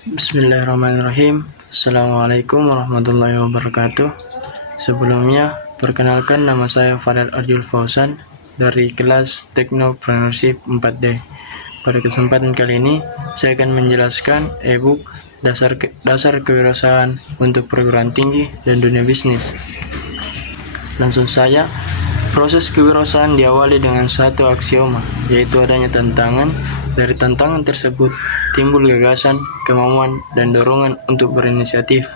Bismillahirrahmanirrahim. Assalamualaikum warahmatullahi wabarakatuh. Sebelumnya, perkenalkan nama saya Fadel Arjul Fauzan dari kelas Technopreneurship 4D. Pada kesempatan kali ini, saya akan menjelaskan e-book dasar kewirausahaan untuk perguruan tinggi dan dunia bisnis. Langsung saja, proses kewirausahaan diawali dengan satu aksioma, yaitu adanya tantangan. Dari tantangan tersebut, timbul gagasan, kemauan, dan dorongan untuk berinisiatif,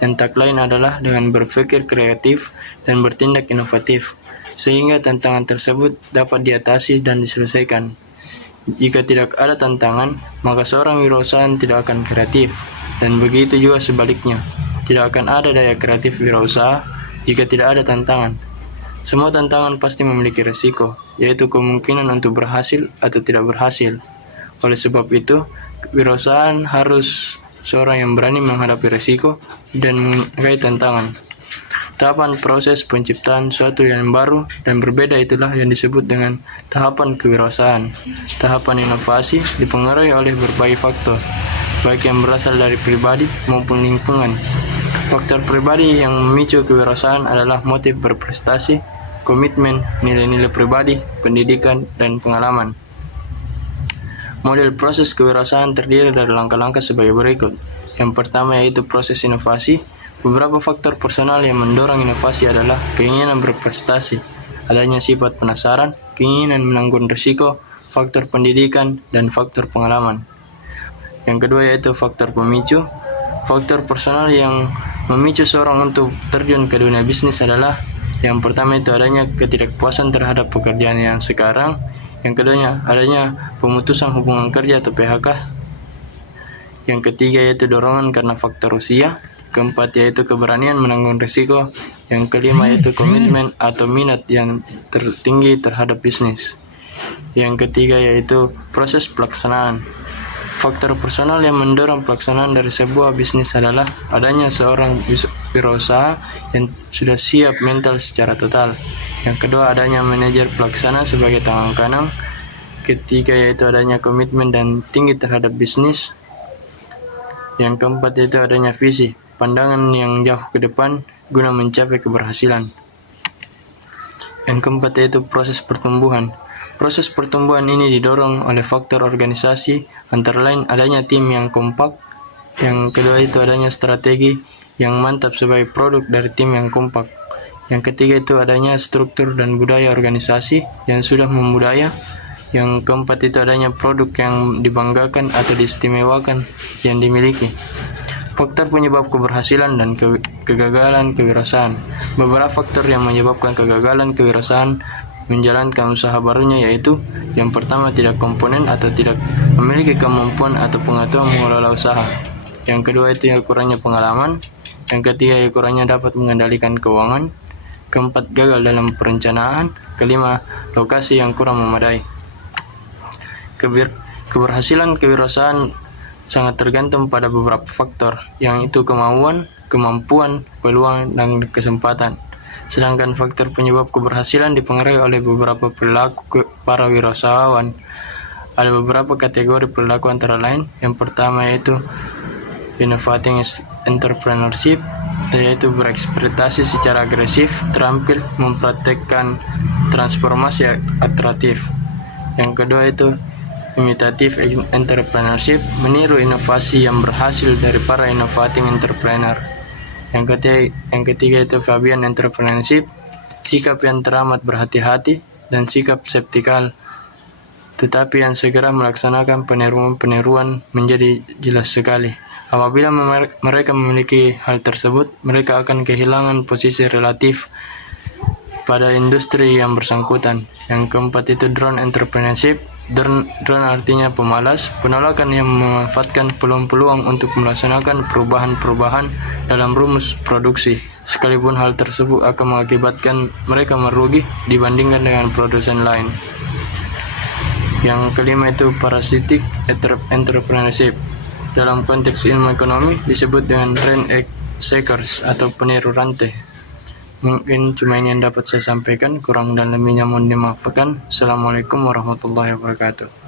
yang tak lain adalah dengan berpikir kreatif dan bertindak inovatif, sehingga tantangan tersebut dapat diatasi dan diselesaikan. Jika tidak ada tantangan, maka seorang wirausahaan tidak akan kreatif, dan begitu juga sebaliknya, tidak akan ada daya kreatif wirausaha jika tidak ada tantangan. Semua tantangan pasti memiliki risiko, yaitu kemungkinan untuk berhasil atau tidak berhasil. Oleh sebab itu, wirausahaan harus seorang yang berani menghadapi risiko dan mengenai tantangan. Tahapan proses penciptaan suatu yang baru dan berbeda itulah yang disebut dengan tahapan kewirausahaan. Tahapan inovasi dipengaruhi oleh berbagai faktor, baik yang berasal dari pribadi maupun lingkungan. Faktor pribadi yang memicu kewirausahaan adalah motif berprestasi, komitmen, nilai-nilai pribadi, pendidikan, dan pengalaman. Model proses kewirausahaan terdiri dari langkah-langkah sebagai berikut. Yang pertama yaitu proses inovasi. Beberapa faktor personal yang mendorong inovasi adalah keinginan berprestasi, adanya sifat penasaran, keinginan menanggung risiko, faktor pendidikan, dan faktor pengalaman. Yang kedua yaitu faktor pemicu. Faktor personal yang memicu seorang untuk terjun ke dunia bisnis adalah yang pertama itu adanya ketidakpuasan terhadap pekerjaan yang sekarang. Yang keduanya adanya pemutusan hubungan kerja atau PHK. Yang ketiga yaitu dorongan karena faktor usia. Keempat yaitu keberanian menanggung risiko. Yang kelima yaitu komitmen atau minat yang tertinggi terhadap bisnis. Yang ketiga yaitu proses pelaksanaan. Faktor personal yang mendorong pelaksanaan dari sebuah bisnis adalah adanya seorang wirausaha yang sudah siap mental secara total. Yang kedua adanya manajer pelaksana sebagai tangan kanan. Ketiga yaitu adanya komitmen dan tinggi terhadap bisnis. Yang keempat yaitu adanya visi, pandangan yang jauh ke depan guna mencapai keberhasilan. Yang keempat yaitu proses pertumbuhan. Proses pertumbuhan ini didorong oleh faktor organisasi, antara lain adanya tim yang kompak. Yang kedua itu adanya strategi yang mantap sebagai produk dari tim yang kompak. Yang ketiga itu adanya struktur dan budaya organisasi yang sudah membudaya. Yang keempat itu adanya produk yang dibanggakan atau diistimewakan yang dimiliki. Faktor penyebab keberhasilan dan kegagalan kewirausahaan. Beberapa faktor yang menyebabkan kegagalan kewirausahaan menjalankan usaha barunya yaitu yang pertama tidak komponen atau tidak memiliki kemampuan atau pengetahuan mengelola usaha. Yang kedua itu yang kurangnya pengalaman. Yang ketiga yang kurangnya dapat mengendalikan keuangan. Keempat gagal dalam perencanaan. Kelima lokasi yang kurang memadai. Keberhasilan kewirausahaan sangat tergantung pada beberapa faktor, yang itu kemampuan, peluang, dan kesempatan. Sedangkan faktor penyebab keberhasilan dipengaruhi oleh beberapa perilaku para wirausahawan. Ada beberapa kategori perilaku antara lain. Yang pertama yaitu innovating entrepreneurship, yaitu berekspektasi secara agresif, terampil mempraktekkan transformasi atraktif. Yang kedua itu imitative entrepreneurship, meniru inovasi yang berhasil dari para innovating entrepreneur. Yang ketiga itu Fabian entrepreneurship, sikap yang teramat berhati-hati dan sikap skeptikal, tetapi yang segera melaksanakan peniruan menjadi jelas sekali. Apabila mereka memiliki hal tersebut, mereka akan kehilangan posisi relatif pada industri yang bersangkutan. Yang keempat itu drone entrepreneurship. Drone artinya pemalas, penolakan yang memanfaatkan peluang-peluang untuk melaksanakan perubahan-perubahan dalam rumus produksi, sekalipun hal tersebut akan mengakibatkan mereka merugi dibandingkan dengan produsen lain. Yang kelima itu parasitic entrepreneurship. Dalam konteks ilmu ekonomi disebut dengan rent seekers atau peniru rantai. Mungkin cuma ini yang dapat saya sampaikan, kurang dan lebihnya mohon dimaafkan. Assalamualaikum warahmatullahi wabarakatuh.